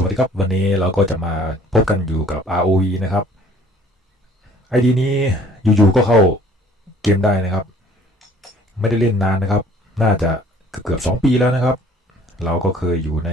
สวัสดีครับวันนี้เราก็จะมาพบกันอยู่กับ ROV นะครับ ID นี้อยู่ๆก็เข้าเกมได้นะครับ ไม่ได้เล่นนานนะครับ น่าจะเกือบๆสองปีแล้วนะครับ เราก็เคยอยู่ใน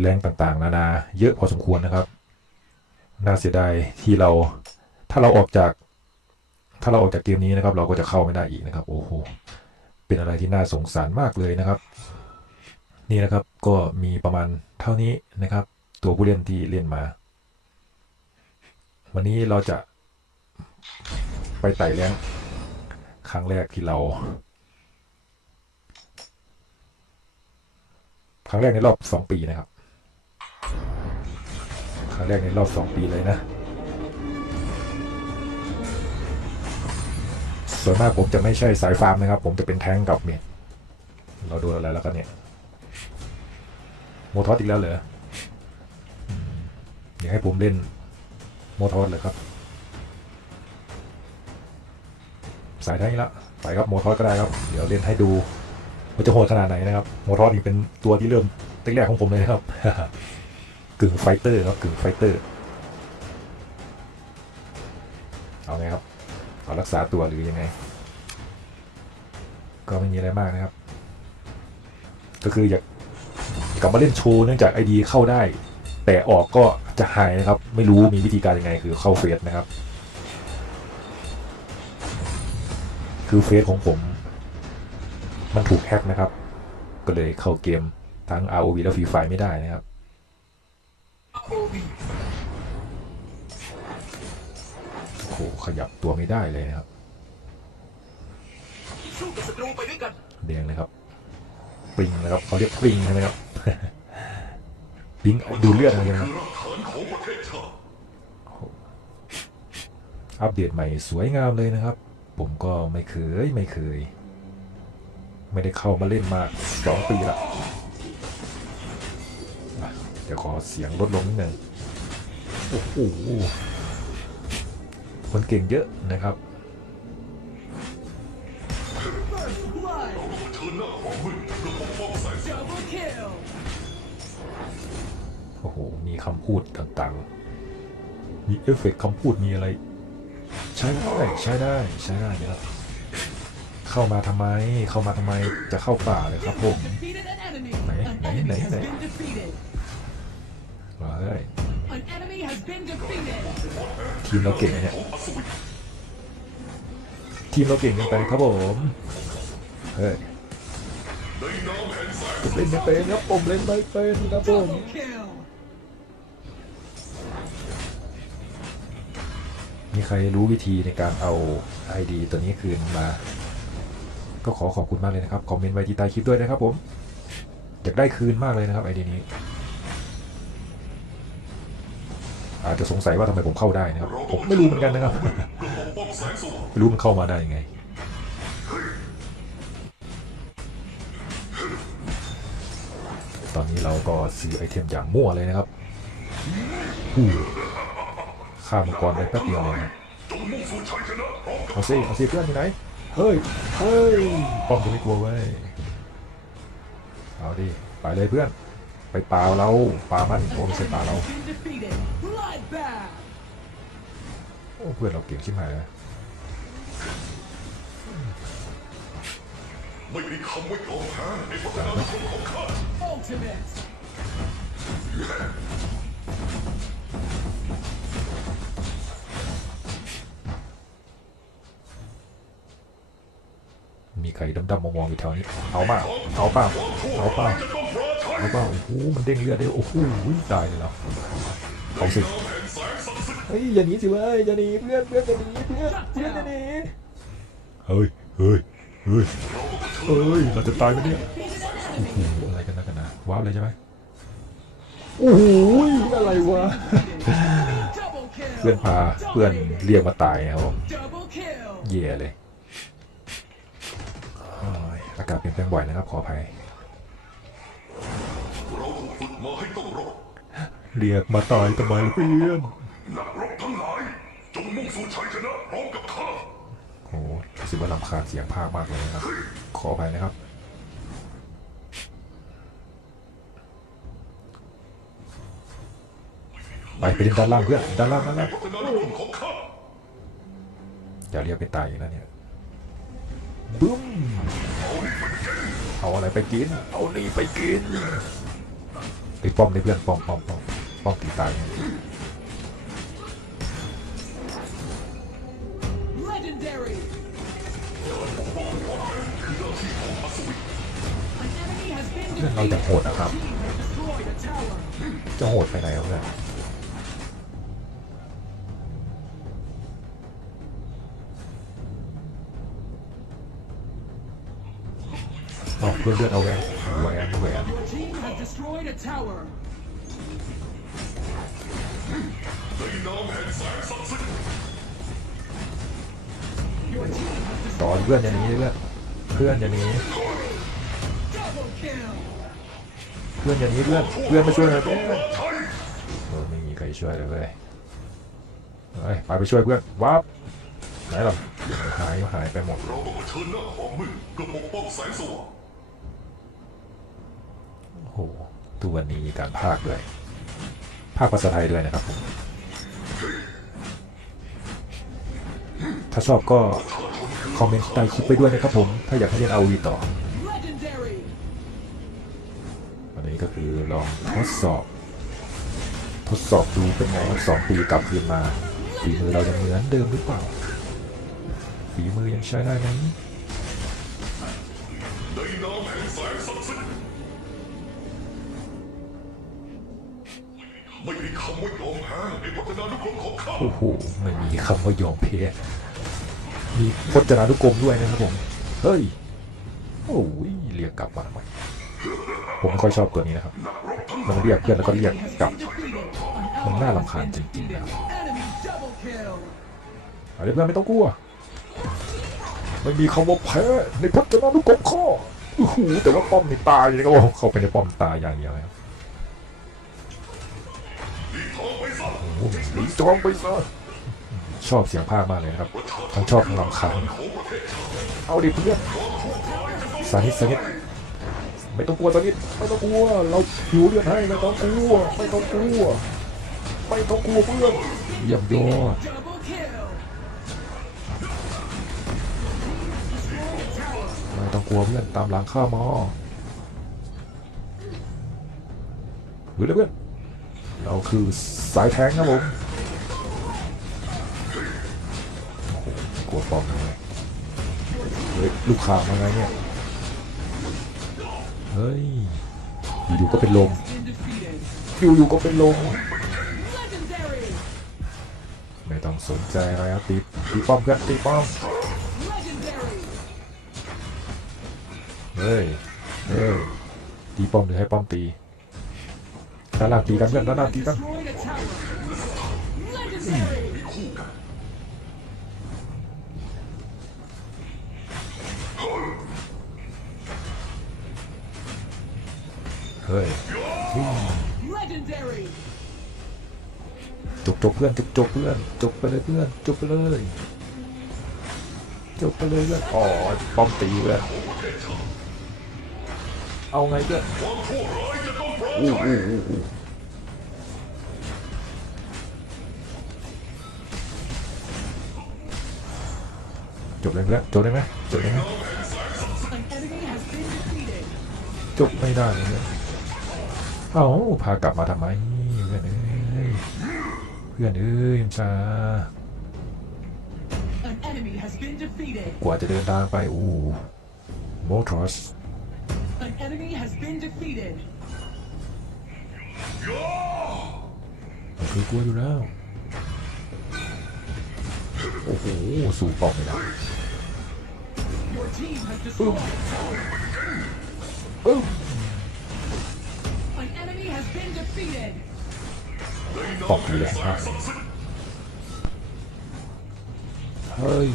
แรงต่างๆ นานาเยอะพอสมควรนะครับ น่าเสียดายที่เราถ้าเราออกจาก ถ้าเราออกจากเกมนี้นะครับ เราก็จะเข้าไม่ได้อีกนะครับ โอ้โหเป็นอะไรที่น่าสงสารมากเลยนะครับ นี่นะครับก็มีประมาณ เท่านี้นะครับ ตัวผู้เล่นที่เล่นมา วันนี้เราจะไปไต่แรงครั้งแรกที่เรา ครั้งแรกในรอบสองปีนะครับ ครั้งแรกในรอบสองปีเลยนะส่วนมากผมจะไม่ใช่สายฟาร์มนะครับ ผมจะเป็นแท้งกับเมดเราดูอะไรแล้วกันเนี่ย โมทอสอีกแล้วเหรออยากให้ผมเล่นโมทอสเลยครับ สายท้ายละไปครับโมทอสก็ได้ครับ เดี๋ยวเล่นให้ดูว่าจะโหดขนาดไหนนะครับโมทอสนี่เป็นตัวที่เริ่มแรกของผมเลยนะครับกึ่งไฟเตอร์ครับกึ่งไฟเตอร์เอาไงครับเอารักษาตัวหรือยังไง ก็ไม่มีอะไรมากนะครับ ก็คืออยาก กลับมาเล่นโชว์เนื่องจากไอดีเข้าได้ แต่ออกก็จะหายนะครับ ไม่รู้มีวิธีการยังไงคือเข้าเฟสนะครับ คือเฟสของผม มันถูกแฮกนะครับ ก็เลยเข้าเกมทั้ง ROV และ Free Fire ไม่ได้นะครับโอ้โหขยับตัวไม่ได้เลยนะครับสู้กับศัตรูไปด้วยกันแดงเลยครับ ปริงนะครับเขาเรียกปริงใช่ไหมครับปริงดูเลือดอะไรนครับรากฐานของประเทศชาติอัปเดตใหม่สวยงามเลยนะครับ ผมก็ไม่เคยไม่เคย ไม่ได้เข้ามาเล่นมาสองปีละอะเดี๋ยวขอเสียงลดลงนิดนึงโอ้โหคนเก่งเยอะนะครับ เชิญหน้าความมืดเพื่อปกป้องแสงสว่าง Double kill! โอ้โห มีคำพูดต่างๆ มีเอฟเฟกต์คำพูดมีอะไร ใช้ได้ใช้ได้ใช้ได้นะครับเข้ามาทำไม เข้ามาทำไมจะเข้าป่าเลยครับผม Defeated an enemy! Này, An này, enemy này, has này. been defeated! เฮ้ย An enemy has been defeated! ทีมเราเก่งนะเนี่ย ของอสูร ทีมเราเก่งกันไปครับผมเฮ้ยเล่นไม่เป็นครับผมเล่นไม่เป็นครับผมมีใครรู้วิธีในการเอา ID ตัวนี้คืนมา ก็ขอขอบคุณมากเลยนะครับ คอมเมนต์ไว้ที่ใต้คลิปด้วยนะครับผมอยากได้คืนมากเลยนะครับ ID นี้ อาจจะสงสัยว่าทำไมผมเข้าได้นะครับ ผมไม่รู้เหมือนกันนะครับ ไม่รู้มันเข้ามาได้ยังไงตอนนี้เราก็ซื้อไอเทมอย่างมั่วเลยนะครับอู้ข้ามังกรไปแป๊บเดียวเลยนะเอาสิเอาสิเพื่อนอยู่ไหน เฮ้ย เฮ้ย ป้อมจะไม่กลัวเว้ย เอาดิ ไปเลยเพื่อน ไปป่าเราป่ามันโอ้ไม่ใช่ป่าเรา โอ้เพื่อนเราเก่งชิบหายเลย ไม่มีคำว่ายอมแพ้ในพระนามของข้า Ultimate! มีใครดำๆมองๆอยู่แถวนี้ เอามาเอาเปล่าเอาเปล่าจะต้องปราชัยเอาเปล่าโอ้โห มันเด้งเลือดได้ โอ้โหตายเลยแล้วเอาสิน้ำแห่งแสงศักดิ์สิทธิ์เฮ้ย อย่าหนีสิเว้ย อย่าหนีเพื่อนเพื่อนอย่าหนีเพื่อนเพื่อนอย่าหนี เฮ้ย เฮ้ย เฮ้ย เฮ้ยเราจะตายไหมเนี่ยโอ้โหอะไรกันนะกันนะว้าวเลยใช่ไหมโอ้โหอะไรวะ Double kill! เพื่อนพาเพื่อนเรียกมาตายครับผม Double kill! เย่เลยโอ้ยอากาศเปลี่ยนแปลงบ่อยนะครับขออภัยเราถูกฝึกมาให้ต้องรอดเรียกมาตายทำไมเพื่อนนักรบทั้งหลายจงมุ่งสู่ชัยชนะพร้อมกับข้าโอ้โหรู้สึกว่าลำคาญเสียงภาคมากเลยนะครับ ขออภัยนะครับไปไปเล่นด้านล่างเพื่อนด้านล่างด้านล่างพัฒนาลูกของข้าอย่าเรียกไปตายอีกนะเนี่ยบึ้มเอาอะไรไปกิน เอานี่ไปกินไอ้ป้อมนี่เพื่อนป้อมป้อมป้อมป้อมตีตาย พื่อนเราอย่าง defeated. โหดนะครับ จะโหดไปไหนครับเพื่อนอ๋อเพื่อนเลือดเอาแหวนแหวนแหวน Your team has destroyed a tower. ในนามแห่งแสงศักดิ์สิทธิ์ Your team has ต่อ destroyed เพื่อนอย่างนี้เพื่อนเพื่อนอย่างนี้ เพื่อนอย่างนี้เพื่อนเพื่อนมาช่วยหน่อยเพื่อนไทยเออไม่มีใครช่วยเลยเว้ยเฮ้ยไปไปช่วยเพื่อนวับไหนหรอหายหายไปหมดเราต้องเผชิญหน้าความมืดเพื่อปกป้องแสงสว่างโอ้โหตัววันนี้มีการพากย์ด้วยพากย์ภาษาไทยด้วยนะครับผมถ้าชอบก็คอมเมนต์ใต้คลิปไปด้วยนะครับผม ถ้าอยากให้เล่นเอาวีต่อ Legendary. วันนี้ ก็คือลองทดสอบ ทดสอบดูเป็นไงครับสองปีกลับคืนมาฝีมือเรายังเหมือนเดิมหรือเปล่าฝีมือยังใช้ได้ไหมในนามแห่งแสงศักดิ์สิทธิ์ไม่มีคำว่ายอมแพ้ในพัฒนาลูกของของข้าโอ้โหไม่มีคำว่ายอมแพ้มีพจนานุกรมด้วยนะครับผม เฮ้ย โอ้ยเรียกกลับมาทำไม ผมไม่ค่อยชอบตัวนี้นะครับ มันเรียกเพื่อนแล้วก็เรียกกลับ มันน่า has รำคาญจริงๆนะครับ Enemy double kill. อะไรเพื่อนไม่ต้องกลัว ไม่มีคำว่าแพ้ในพจนานุกรมข้อโอ้โหแต่ว่าป้อมในตายนะครับเข้าไปในป้อมตายอย่างเดียวครับโอ้โหนีจองไปซะชอบเสียงภาคมากเลยนะครับ ทั้งชอบทั้งรำคาญของประเทศชาเอาดิเพื่อนสานิสานิท ไม่ต้องกลัวสานิทไม่ต้องกลัว เราผิวเลือดให้ไม่ต้องกลัว ไม่ต้องกลัว ไม่ต้องกลัวเพื่อนเยี่ยมยอดไม่ต้องกลัวเพื่อนตามหลังข้ามาหรือเพื่อนเราคือสายแทงครับผมกลัวปอมเลยเฮ้ยลูกข่ามาไงเนี่ย เฮ้ย อยู่ก็เป็นลม Been defeated. อยู่ก็เป็นลมไม่ต้องสนใจอะไรครับตีตีป้อมเพื่อนตีป้อมเฮ้ยเฮ้ยตีป้อมหรือให้ป้อมตีด้านล่างตีกันเพื่อนด้านล่างตีกัน ฮ้ย Legendary. จบจบเพื่อนจบจบเพื่อนจบไปเลยเพื่อนจบไปเลยจบไปเลยเพื่อนอ๋อป้อมตีเพื่อนเอาไงเพื่อนความชั่วร้ายจะต้องปราบอู้อู้อู้อู้จบเลยเพื่อนจบได้ไหมจบได้ไหม An enemy has been defeated. จบไม่ได้เลย เนี่ยเอ้าพากลับมาทำไมเพื่อนเอ้ยเพื่อนเอ้ยจ้า An enemy has been defeated. กว่าจะเดินทางไปอู้โมทรอส An enemy has been defeated. มันคือกลัวอยู่แล้ว โอ้โห สู่ปอกไม่ได้ Your team has destroyed. ปึ๊บ An enemy has been defeated. ปอกอยู่แรงมากเลยเฮ้ย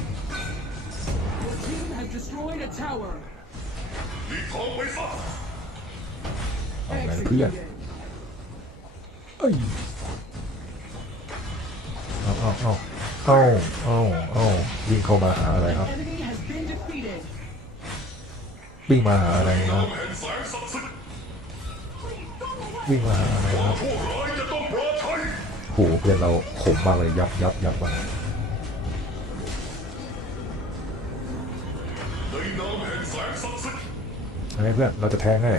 Your team has destroyed a tower. ดีทองไปซะเอาไงเพื่อน Executed. เอ้ยเอาเอาเอาเอาเอาเอาวิ่งเข้ามาหาอะไรครับ An enemy has been defeated. วิ่งมาหาอะไรครับ วิ่งมาอะไรครับชั่วร้ายจะต้องปราบไทยหเพื่อนเราขมมากเลยยับยับยับมาในนางแสงศักดิ์สิทธิ์ไงเพื่อนเราจะแทงให้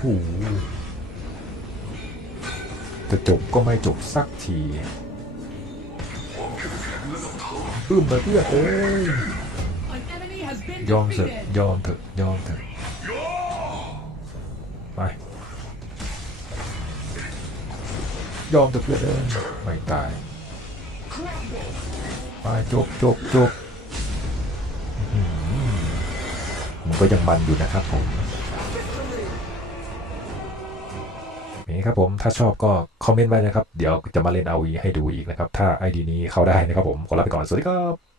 โอ้โหจะจบก็ไม่จบสักที อึ้มเลยเพื่อนเอ้ยยอมเถอะยอมเถอะยอมเถอะไปยอมเถอะเพื่อนเอ้ยไม่ตายไปจบจบจบมันก็ยังมันอยู่นะครับผม นี้ครับผมถ้าชอบก็คอมเมนต์ไว้นะครับ เดี๋ยวจะมาเล่นเอาวีให้ดูอีกนะครับ ถ้าไอดีนี้เข้าได้นะครับผมขอลาไปก่อนสวัสดีครับ